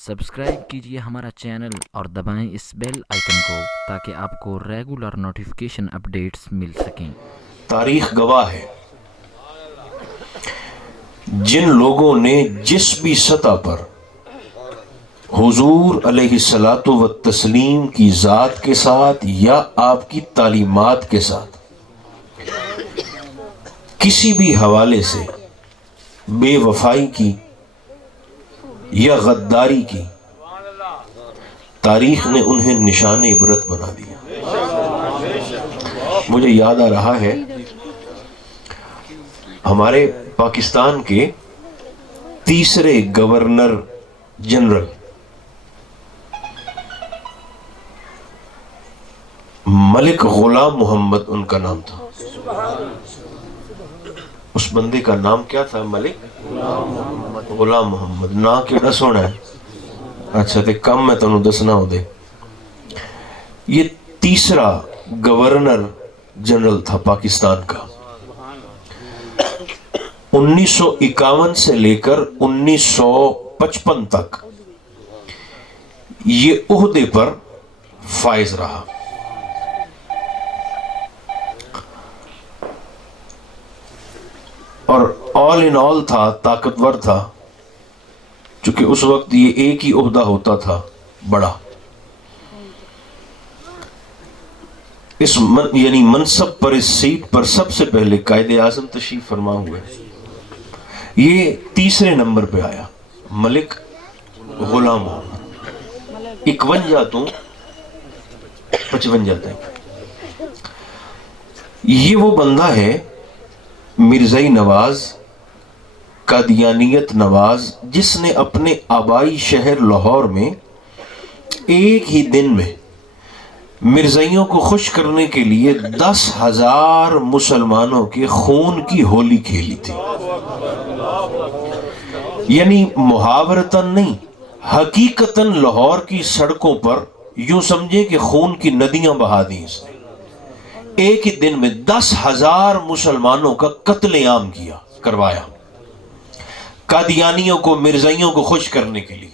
Subscribe कीजिए हमारा channel और दबाएं इस बेल आइकन को ताकि आपको रेगुलर नोटिफिकेशन अपडेट्स मिल सकें। तारीख गवाह है, जिन लोगों ने जिस भी सतह पर हुजूर अलैहिस्सलातु व तस्लीम की ज़ात के साथ या आपकी तालीमात के साथ किसी भी हवाले से बेवफाई की या गद्दारी की, तारीख ने उन्हें निशान इबरत बना दिया। मुझे याद आ रहा है, हमारे पाकिस्तान के तीसरे गवर्नर जनरल मलिक गुलाम मोहम्मद उनका नाम था। उस बंदे का नाम क्या था? मलिक गुलाम मोहम्मद। ना केड़ा सोना है। अच्छा ते कम मैं तुहानू दसना होदे, ये तीसरा गवर्नर जनरल था पाकिस्तान का। 1951 से लेकर 1955 तक ये ओहदे पर फाइज रहा। और ऑल इन ऑल था, ताकतवर था, चूंकि उस वक्त ये एक ही ओहदा होता था बड़ा। इस यानी मनसब पर, इस सीट पर सबसे पहले कायदे आज़म तशरीफ फरमा हुए। ये तीसरे नंबर पे आया, मलिक गुलाम मोहम्मद। 51 तो 55 तक ये वो बंदा है, मिर्ज़ाई नवाज, कादियानियत नवाज, जिसने अपने आबाई शहर लाहौर में एक ही दिन में मिर्ज़ाइयों को खुश करने के लिए 10,000 मुसलमानों के खून की होली खेली थी। यानी मुहावरतन नहीं, हकीकतन लाहौर की सड़कों पर यूं समझे कि खून की नदियां बहा दी इसने। एक ही दिन में 10,000 मुसलमानों का कत्लेआम किया, करवाया, कादियानियों को, मिर्ज़ाइयों को खुश करने के लिए।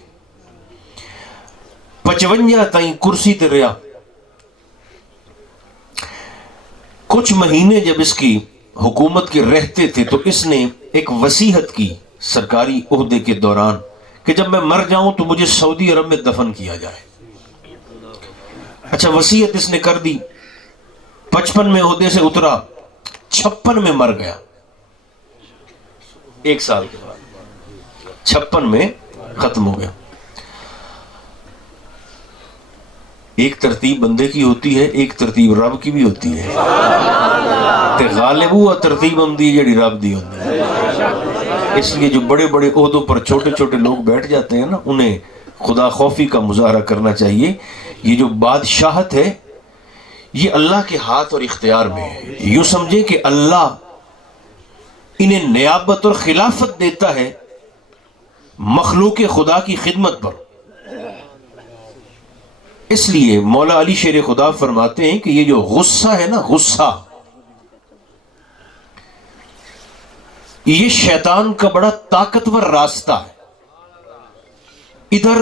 55 ताईं कुर्सी ते रहा। कुछ महीने जब इसकी हुकूमत के रहते थे तो इसने एक वसीहत की सरकारी ओहदे के दौरान कि जब मैं मर जाऊं तो मुझे सऊदी अरब में दफन किया जाए। अच्छा, वसीयत इसने कर दी। 55 में ओहदे से उतरा, 56 में मर गया। एक साल के बाद 56 में खत्म हो गया। एक तरतीब बंदे की होती है, एक तरतीब रब की भी होती है। ते गालिब वो तरतीब हमदी जेड़ी रब दी होती है। इसलिए जो बड़े बड़े ओहदों पर छोटे छोटे लोग बैठ जाते हैं ना, उन्हें खुदा खौफी का मुजाहरा करना चाहिए। ये जो बादशाहत है ये अल्लाह के हाथ और इख्तियार में है। यूं समझे कि अल्लाह इन्हें नियाबत और खिलाफत देता है मखलूक खुदा की खिदमत पर। इसलिए मौला अली शेर खुदा फरमाते हैं कि ये जो गुस्सा है ना, गुस्सा, ये शैतान का बड़ा ताकतवर रास्ता है। इधर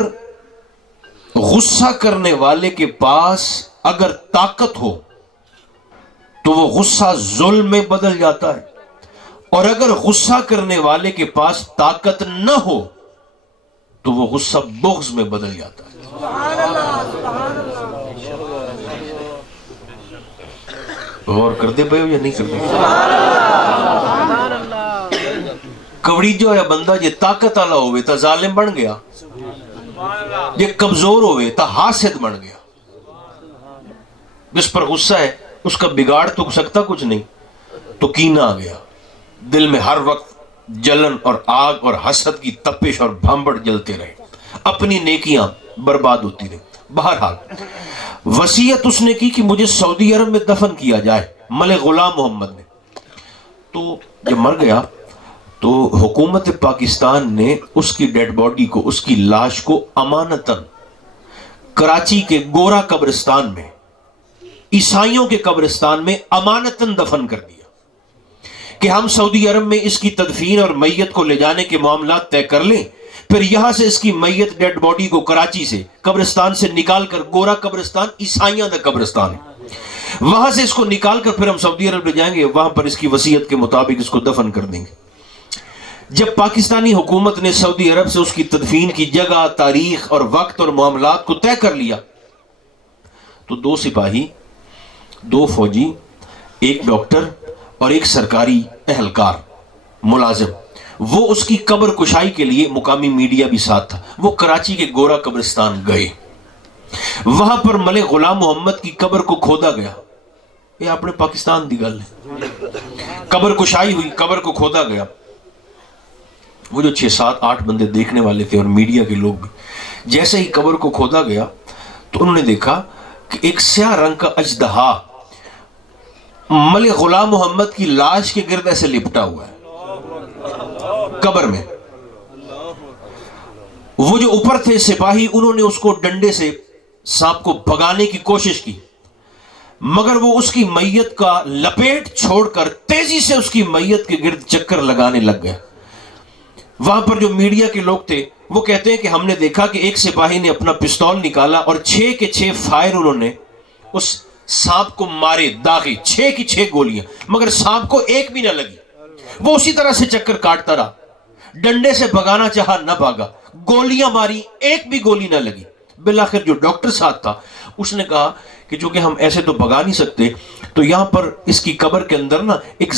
गुस्सा करने वाले के पास अगर ताकत हो तो वो गुस्सा जुल्म में बदल जाता है, और अगर गुस्सा करने वाले के पास ताकत न हो तो वो गुस्सा बुग़्ज़ में बदल जाता है। गौर करते पे हो या नहीं करते? कवड़ीजो है बंदा, जे ताकत वाला होवे तो जालिम बन गया, जे कमजोर होवे तो हासिद बन गया। जिस पर गुस्सा है उसका बिगाड़ तो सकता कुछ नहीं, तो कीना आ गया दिल में, हर वक्त जलन और आग और हसद की तपिश और भांबड़ जलते रहे, अपनी नेकियां बर्बाद होती रही। बहरहाल वसीयत उसने की कि मुझे सऊदी अरब में दफन किया जाए, मलिक गुलाम मोहम्मद ने। तो जब मर गया तो हुकूमत पाकिस्तान ने उसकी डेड बॉडी को, उसकी लाश को अमानतन कराची के गोरा कब्रिस्तान में, ईसाइयों के कब्रिस्तान में अमानतन दफन कर दिया कि हम सऊदी अरब में इसकी तदफीन और मैयत को ले जाने के मामला तय कर लें, फिर यहां से इसकी मैयत डेड बॉडी को कराची से कब्रिस्तान से निकाल कर, गोरा कब्रिस्तान ईसाइयों का कब्रिस्तान है, वहां से इसको निकाल कर फिर हम सऊदी अरब ले जाएंगे, वहां पर इसकी वसीयत के मुताबिक इसको दफन कर देंगे। जब पाकिस्तानी हुकूमत ने सऊदी अरब से उसकी तदफीन की जगह, तारीख और वक्त और मामलात को तय कर लिया, तो 2 सिपाही, 2 फौजी, 1 डॉक्टर और 1 सरकारी एहलकार मुलाजिम, वो उसकी कब्र कुशाई के लिए, मुकामी मीडिया भी साथ था, वो कराची के गोरा कब्रिस्तान गए। वहां पर मलिक गुलाम मोहम्मद की कब्र को खोदा गया। ये अपने पाकिस्तान की गल है। कब्र कुशाई हुई, कब्र को खोदा गया। वो जो 6, 7, 8 बंदे देखने वाले थे और मीडिया के लोग भी, जैसे ही कब्र को खोदा गया तो उन्होंने देखा कि एक स्याह रंग का अजदहा मलिक गुलाम मोहम्मद की लाश के गिर्द ऐसे लिपटा हुआ है कब्र में। वो जो ऊपर थे सिपाही, उन्होंने उसको डंडे से सांप को भगाने की कोशिश की, मगर वो उसकी मैयत का लपेट छोड़कर तेजी से उसकी मैयत के गिर्द चक्कर लगाने लग गया। वहां पर जो मीडिया के लोग थे वो कहते हैं कि हमने देखा कि एक सिपाही ने अपना पिस्तौल निकाला और 6 के 6 फायर उन्होंने उस सांप को मारे, दागे, 6 की 6 गोलियां, मगर सांप को एक भी ना लगी। वो उसी तरह से चक्कर काटता रहा, डंडे से भगाना चाहा, न भागा, गोलियां मारी, एक भी गोली ना लगी। बिलाखिर जो डॉक्टर साथ था उसने कहा कि चूंकि हम ऐसे तो भगा नहीं सकते, तो यहां पर इसकी कब्र के अंदर ना एक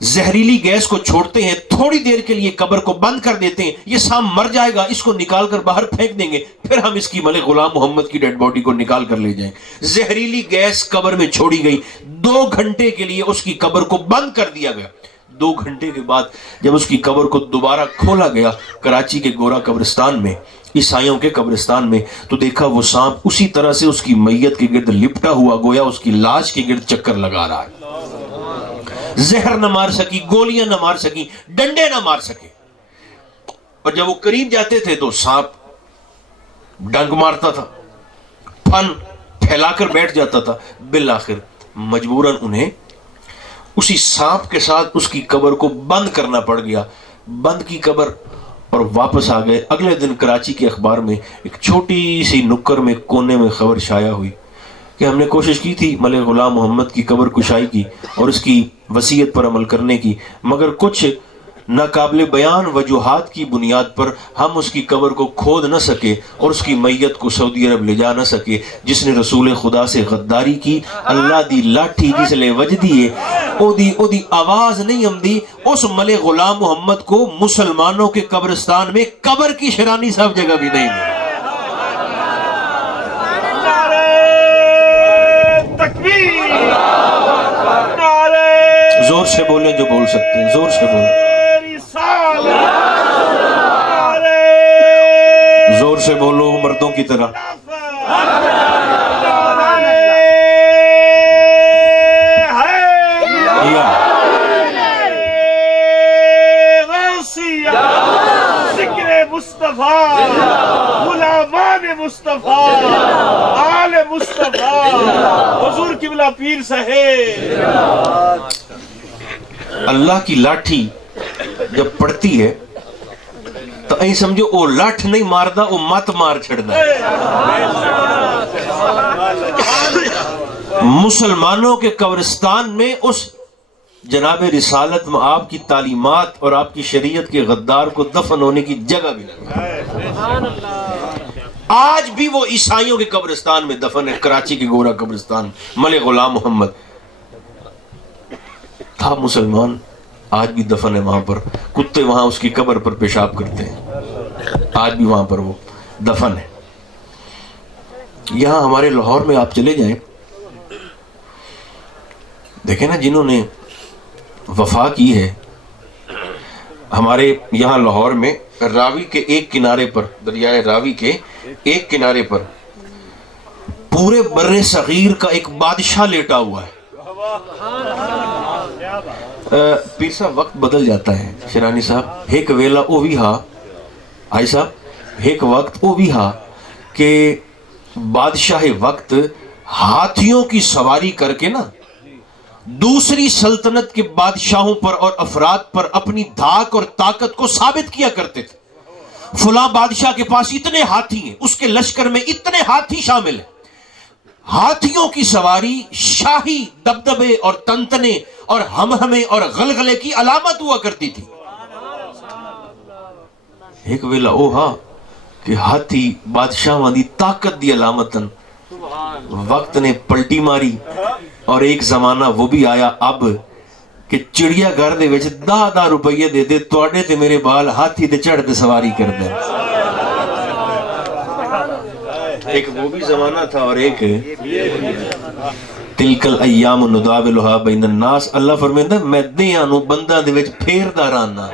जहरीली गैस को छोड़ते हैं, थोड़ी देर के लिए कब्र को बंद कर देते हैं, ये सांप मर जाएगा, इसको निकाल कर बाहर फेंक देंगे, फिर हम इसकी मलिक गुलाम मोहम्मद की डेड बॉडी को निकाल कर ले जाएंगे। जहरीली गैस कब्र में छोड़ी गई। 2 घंटे के लिए उसकी कब्र को बंद कर दिया गया। 2 घंटे के बाद जब उसकी कब्र को दोबारा खोला गया कराची के गोरा कब्रिस्तान में, ईसाइयों के कब्रिस्तान में, तो देखा वो सांप उसी तरह से उसकी मैयत के गिर्द लिपटा हुआ, गोया उसकी लाश के गिर्द चक्कर लगा रहा है। जहर न मार सकी, गोलियां न मार सकी, डंडे न मार सके। और जब वो करीब जाते थे तो सांप डंक मारता था, फन फैलाकर बैठ जाता था। बिलाखिर मजबूरन उन्हें उसी सांप के साथ उसकी कब्र को बंद करना पड़ गया। बंद की कब्र और वापस आ गए। अगले दिन कराची के अखबार में एक छोटी सी नुक्कड़ में कोने में खबर शाया हुई कि हमने कोशिश की थी मलिक गुलाम मोहम्मद की कब्र कुशाई की और उसकी वसीयत पर अमल करने की, मगर कुछ नाकाबिल बयान वजूहात की बुनियाद पर हम उसकी कब्र को खोद न सके और उसकी मैयत को सऊदी अरब ले जा न सके। जिसने रसूल खुदा से गद्दारी की, अल्लाह दी लाठी जिसले वजदी है ओदी आवाज नहीं आमदी। उस मलिक गुलाम मोहम्मद को मुसलमानों के कब्रिस्तान में कब्र की शरानी सब जगह भी नहीं मिली। जोर से बोले जो बोल सकते हैं, जोर से बोले, जोर से बोलो मर्दों की तरह। मुस्तफा, गुलामान मुस्तफा, आले मुस्तफा, हुजूर किबला पीर साहेब। अल्लाह की लाठी जब पड़ती है तो ऐ समझो वो लाठ नहीं मारदा, वो मत मार छड़दा। मुसलमानों के कब्रिस्तान में उस जनाब रिसालत में आपकी तालीमात और आपकी शरीयत के गद्दार को दफन होने की जगह भी नहीं। आज भी वो ईसाइयों के कब्रिस्तान में दफन है, कराची के गोरा कब्रिस्तान। मलिक गुलाम मोहम्मद था मुसलमान, आज भी दफन है वहां पर। कुत्ते वहां उसकी कब्र पर पेशाब करते हैं, आज भी वहां पर वो दफन है। यहां हमारे लाहौर में आप चले जाएं, देखें ना, जिन्होंने वफा की है हमारे यहाँ लाहौर में, रावी के एक किनारे पर, दरियाए रावी के एक किनारे पर पूरे बर्रे सगीर का एक बादशाह लेटा हुआ है। पीर साहब वक्त बदल जाता है, शिरानी साहब, एक वेला ओ भी हा, आई साहब, एक वक्त ओ भी हा कि बादशाह वक्त हाथियों की सवारी करके ना दूसरी सल्तनत के बादशाहों पर और अफराद पर अपनी धाक और ताकत को साबित किया करते थे। फुला बादशाह के पास इतने हाथी हैं, उसके लश्कर में इतने हाथी शामिल हैं। हाथियों की सवारी शाही दबदबे और तंतने और हमहमे और गलगले की अलामत हुआ करती थी। एक वेला ओहा कि हाथी बादशाह दी ताकत दी अलामतन। वक्त ने पलटी मारी और एक जमाना वो भी आया अब कि चिड़िया घर दे विच 10-10 रुपये दे दे तुहाडे ते मेरे बाल हाथी ते चढ़ ते सवारी कर दे। एक वो भी जमाना था और एक तिलकल अय्याम नुदाविलुहा बैन अन्नास। अल्लाह फरमांदा मैं देहां नूं बंदां दे विच फेरदा रहना।